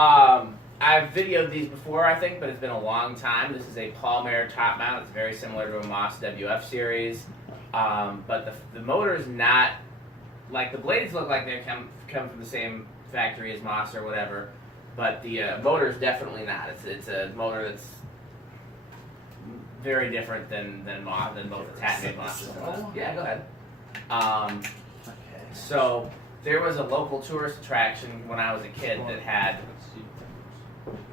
I've videoed these before, I think, but it's been a long time. This is a Palmer top mount. It's very similar to a Moss WF series, but the motor is not like the blades look like they come from the same factory as Moss or whatever, but the motor is definitely not. It's a motor that's very different than Moss, than both the Tatman Mosses. Yeah, go ahead. Okay. So there was a local tourist attraction when I was a kid that had.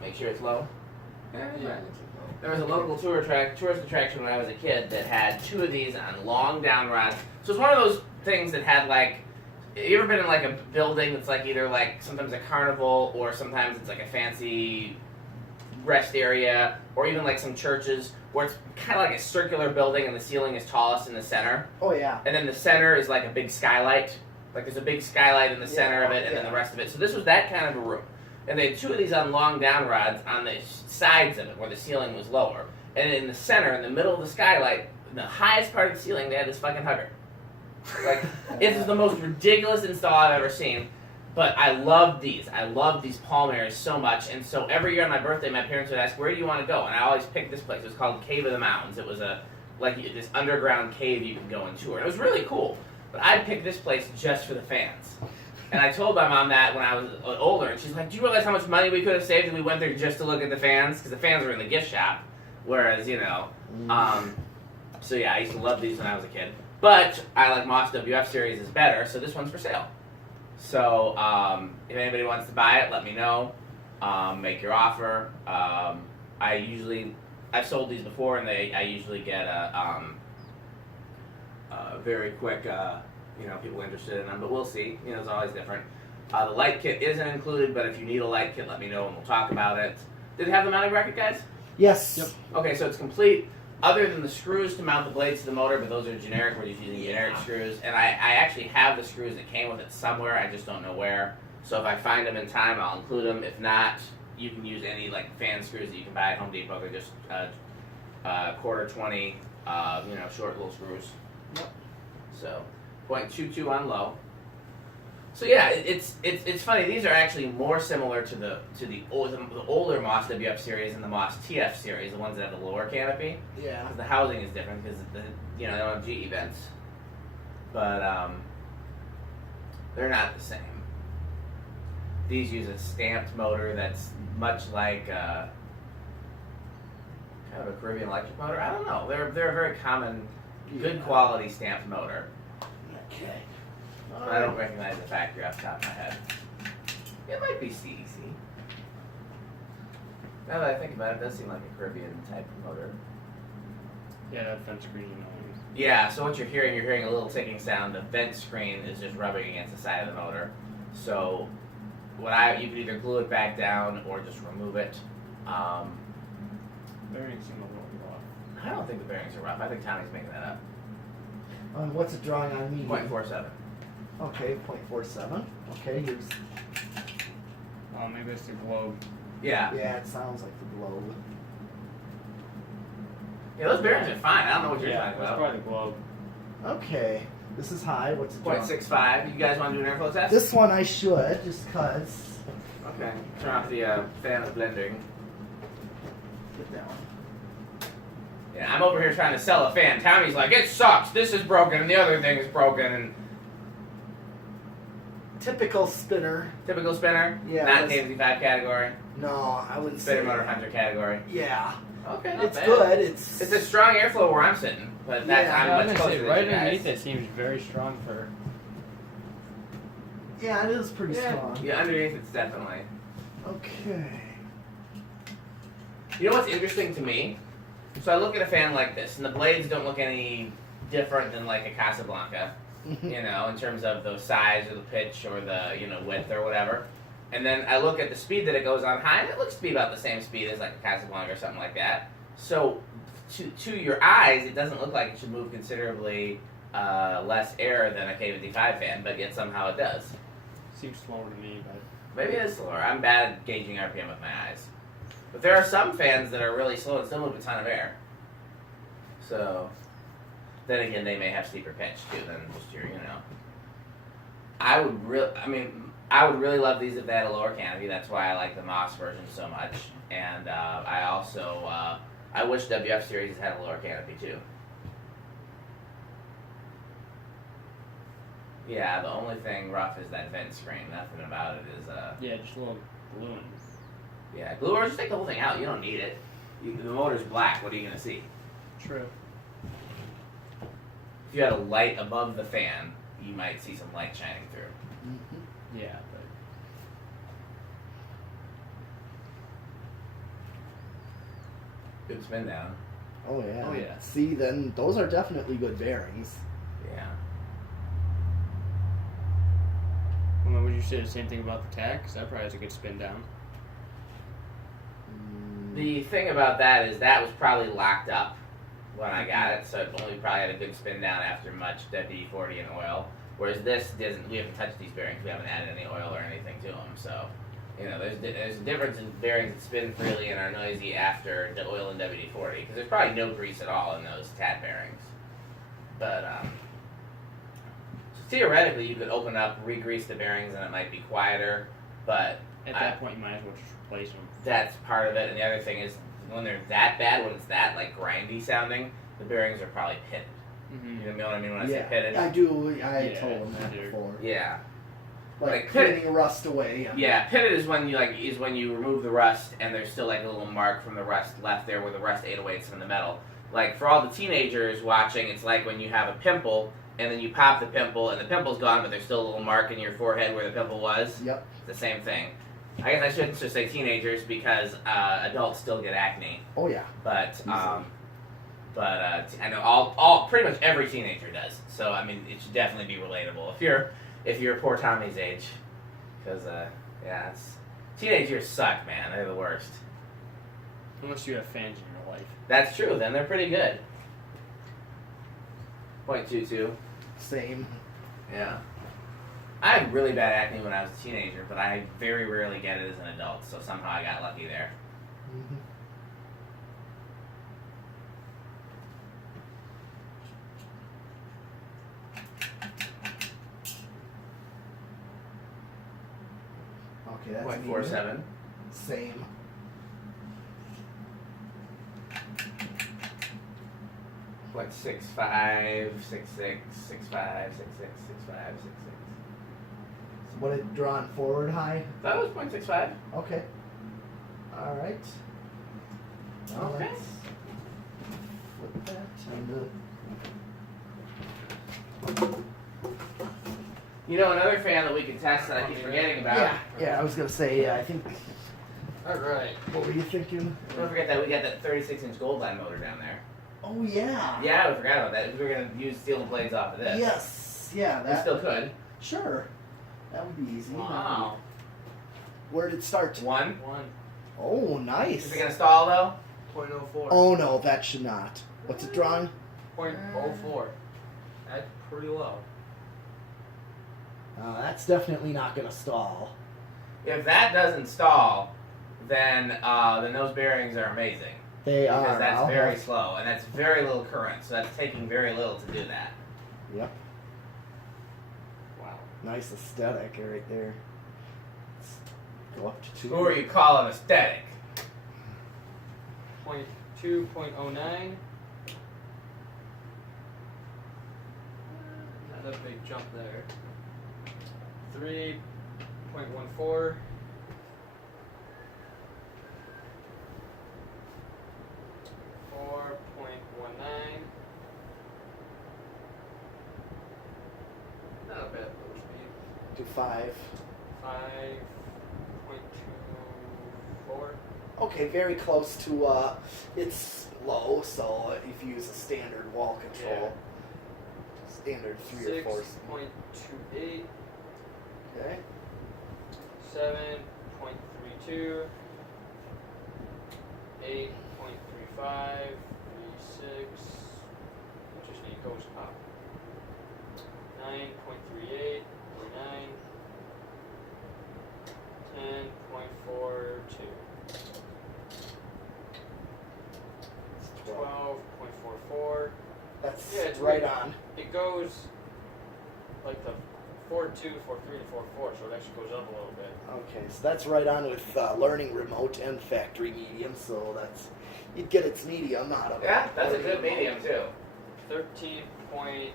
Make sure it's low. Yeah. There was a local tourist attraction when I was a kid that had two of these on long down rods. So it's one of those things that had like. You ever been in like a building that's like either like sometimes a carnival or sometimes it's like a fancy rest area or even like some churches where it's kind of like a circular building and the ceiling is tallest in the center. Oh yeah. And then the center is like a big skylight. Like there's a big skylight in the center of it and then the rest of it. So this was that kind of a room. And they had two of these on long down rods on the sides of it where the ceiling was lower. And in the center, in the middle of the skylight, in the highest part of the ceiling, they had this fucking hugger. Like, it is the most ridiculous install I've ever seen. But I loved these. I loved these Palmers so much. And so every year on my birthday, my parents would ask, where do you want to go? And I always picked this place. It was called Cave of the Mountains. It was this underground cave you could go and tour. And it was really cool. But I picked this place just for the fans. And I told my mom that when I was older, and she's like, do you realize how much money we could have saved if we went there just to look at the fans? Because the fans were in the gift shop. Whereas, so yeah, I used to love these when I was a kid. But I like Moss WF series is better, so this one's for sale. So if anybody wants to buy it, let me know. Make your offer. I've sold these before, and I usually get a very quick, people interested in them. But we'll see. It's always different. The light kit isn't included, but if you need a light kit, let me know, and we'll talk about it. Did it have the mounting bracket, guys? Yes. Yep. Okay, so it's complete. Other than the screws to mount the blades to the motor, but those are generic. We're just using generic screws. And I actually have the screws that came with it somewhere. I just don't know where. So if I find them in time, I'll include them. If not, you can use any like fan screws that you can buy at Home Depot. They're just quarter 20, short little screws. Yep. So 0.22 on low. So yeah, it's funny. These are actually more similar to the older Moss WF series and the Moss TF series, the ones that have the lower canopy. Yeah. Because the housing is different because they don't have GE vents, but they're not the same. These use a stamped motor that's much like kind of a Caribbean electric motor. I don't know. They're a very common, good quality stamped motor. Okay. I don't recognize the factory off the top of my head. It might be CEC. Now that I think about it, it does seem like a Caribbean type of motor. Yeah, that vent screen, Yeah, so what you're hearing a little ticking sound. The vent screen is just rubbing against the side of the motor. So you can either glue it back down or just remove it. Bearings seem a little rough. I don't think the bearings are rough. I think Tommy's making that up. What's it drawing on me? 0.47. Okay, 0.47. Okay, here's. Oh, maybe it's the globe. Yeah. Yeah, it sounds like the globe. Yeah, those bearings are fine. I don't know what you're Yeah, talking that's about. probably the globe. Okay, this is high. What's it drawing? 0.65. You guys want to do an airflow test? This one I should, just cause. Okay. Turn off the fan of blending. Get that one. Yeah, I'm over here trying to sell a fan. Tommy's like, it sucks. This is broken, and the other thing is broken, and Typical spinner. typical spinner. Yeah, Not that's- KV5 category. No, I wouldn't Spinner say. motor hunter category. Yeah, Okay, it's good. It's. It's a strong airflow where I'm sitting, but that's Yeah, I'm I was much gonna closer say, than right you guys. underneath it seems very strong for. Yeah, it is pretty strong. Yeah, underneath it's definitely. Okay. You know what's interesting to me? So I look at a fan like this, and the blades don't look any different than like a Casablanca, in terms of the size or the pitch or the width or whatever. And then I look at the speed that it goes on high, and it looks to be about the same speed as like a Casablanca or something like that. So to your eyes, it doesn't look like it should move considerably less air than a K55 fan, but yet somehow it does. Seems slower to me, but. Maybe it is slower. I'm bad at gauging RPM with my eyes. But there are some fans that are really slow and still move a ton of air. So, then again, they may have steeper pitch too than just your, I would really love these if they had a lower canopy. That's why I like the Moss version so much. And I also I wish WF Series had a lower canopy too. Yeah, the only thing rough is that vent screen. Nothing about it is Yeah, just a little balloon. yeah. Glue or just take the whole thing out. You don't need it. The motor's black. What are you gonna see? True. If you had a light above the fan, you might see some light shining through. Mm-hmm. Yeah, but Good spin down. Oh yeah. Oh, yeah. See, then those are definitely good bearings. Yeah. well, would you say the same thing about the tach? 'Cause that probably has a good spin down. The thing about that is that was probably locked up when I got it, so it only probably had a good spin down after much WD-40 and oil. Whereas this doesn't. We haven't touched these bearings. We haven't added any oil or anything to them. So, you know, there's a difference in bearings that spin freely and are noisy after the oil and WD-40 because there's probably no grease at all in those TAT bearings. But so theoretically, you could open up, re-grease the bearings, and it might be quieter. But At that point, you might as well just replace them. that's part of it. And the other thing is when they're that bad, when it's that like grindy sounding, the bearings are probably pitted. Mm-hmm. You know what I mean when I say Yeah, pitted? I do. I Yeah, told them that they're- before. Yeah. Like Like, cleaning rust away. Yeah, pitted is when you remove the rust and there's still like a little mark from the rust left there where the rust ate away some of the metal. Like for all the teenagers watching, it's like when you have a pimple and then you pop the pimple and the pimple's gone, but there's still a little mark in your forehead where the pimple was. Yep. It's the same thing. I guess I shouldn't just say teenagers because adults still get acne, Oh yeah. but Easily. I know all pretty much every teenager does. So I mean, it should definitely be relatable if you're poor Tommy's age, because yeah, teenagers suck, man. They're the worst. Unless you have fans in your life. That's true. Then they're pretty good. 0.22. Same. Yeah. I had really bad acne when I was a teenager, but I very rarely get it as an adult. So somehow I got lucky there. Mm-hmm. Okay, that's an 0.47. even. Same. What 6.5, 6.6, 6.5, 6.6, 6.5, 6.6. What it drawn forward high? That was 0.65. Okay. All right. Now Okay. let's flip that and You know, another fan that we can test that I keep forgetting about. yeah. I was gonna say. I think. All right. What were you thinking? Don't forget that we got that 36-inch gold line motor down there. Oh yeah. Yeah, we forgot about that. We were going to use steel and blades off of this. Yes. Yeah. We That. still could. Sure. That would be easy. Wow. Where did it start? One. Oh, nice. Is it going to stall, though? 0.04. Oh no, that should not. What's it drawing? 0.04. That's pretty low. That's definitely not gonna stall. If that doesn't stall, then those bearings are amazing. They Because are. that's I'll very have- slow, and that's very little current, so that's taking very little to do that. Yep. Wow. Nice aesthetic right there. Let's go up to 2. Who are you calling aesthetic? 0.2.09. Not a big jump there. 3.14. 4.19. Not a bad low speed. to 5. 5.24. Okay, very close to. It's low, so if you use a standard wall control, standard 3 or 4. 6.28. Okay. 7.32. 8.35. 36. Interesting, it goes up. 9.38. 49. 10.42. 12.44. That's Yeah, it's right weird. on. It goes like the 4.2, 4.3 to 4.4, so it actually goes up a little bit. Okay, so that's right on with learning remote and factory medium. So that's you'd get its medium out of it. Yeah, that's a Learning good remote. medium too. 13.46,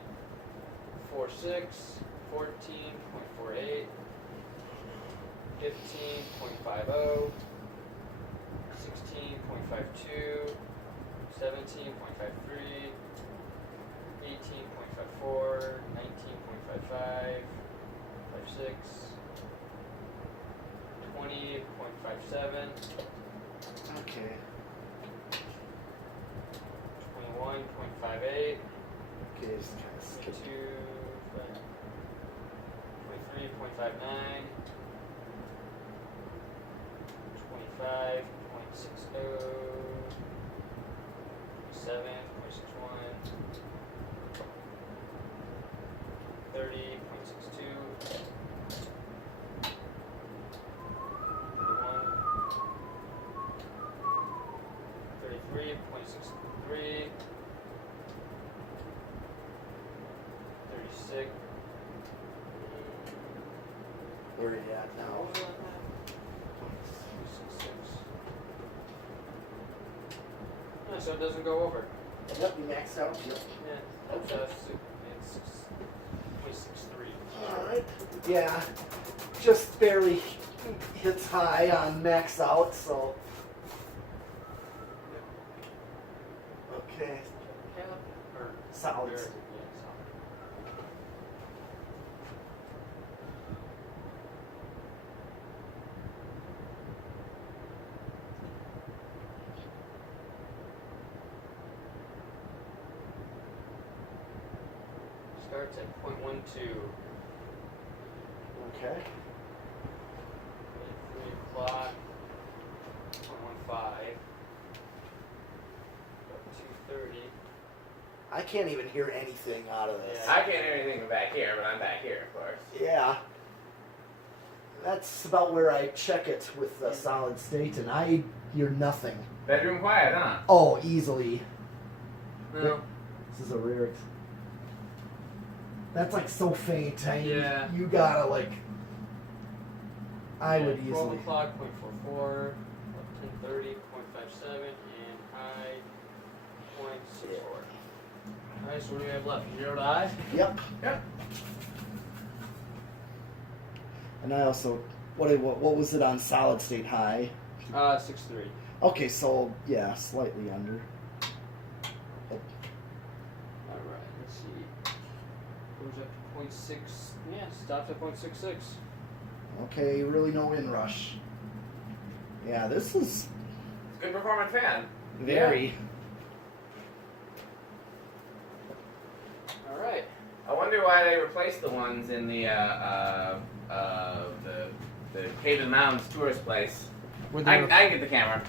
14.48, 15.50, 16.52, 17.53, 18.54, 19.55, 56, 20.57, Okay. 21.58, Okay, just kind of skip. 23.59, 25.60, 7.61, 30.62, 31, 33.63, 36. Where are you at now? 366. Yeah, so it doesn't go over. Yep, you maxed out. Yep. Yeah, that's it's 0.63. All right. Yeah, just barely hits high on max out. So. Okay. Cap or Solids. yeah, solid. Starts at 0.12. Okay. 3 o'clock. 0.15. 2:30. I can't even hear anything out of this. Yeah. I can't hear anything from back here, but I'm back here, of course. Yeah. That's about where I check it with the solid state, and I hear nothing. Bedroom quiet, huh? Oh, easily. No. This is a rare. That's like so faint. Yeah. You gotta like. I Yeah, would 12 easily. o'clock, 0.44, 10:30, 0.57, and high, 0.64. Alright, so what do we have left? 0 to high? Yep. Yep. And I also what was it on solid state high? 6.3. Okay, so yeah, slightly under. Alright, let's see. Goes up to 0.6. Yeah, stops at 0.66. Okay, really no inrush. Yeah, this is Good performance fan. very. Alright. I wonder why they replaced the ones in the Cave and Mountains tourist place. I can get the camera.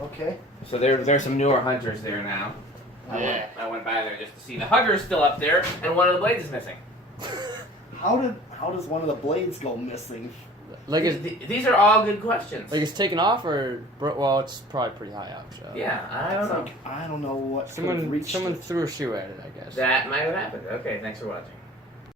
Okay. So there's some newer hunters there now. Yeah. I went by there just to see. The hugger's still up there, and one of the blades is missing. How does one of the blades go missing? Like These are all good questions. it's taken off or well, it's probably pretty high up. So Yeah, I don't know. I don't know what could have someone reached it. threw a shoe at it, I guess. That might have happened. Okay, thanks for watching.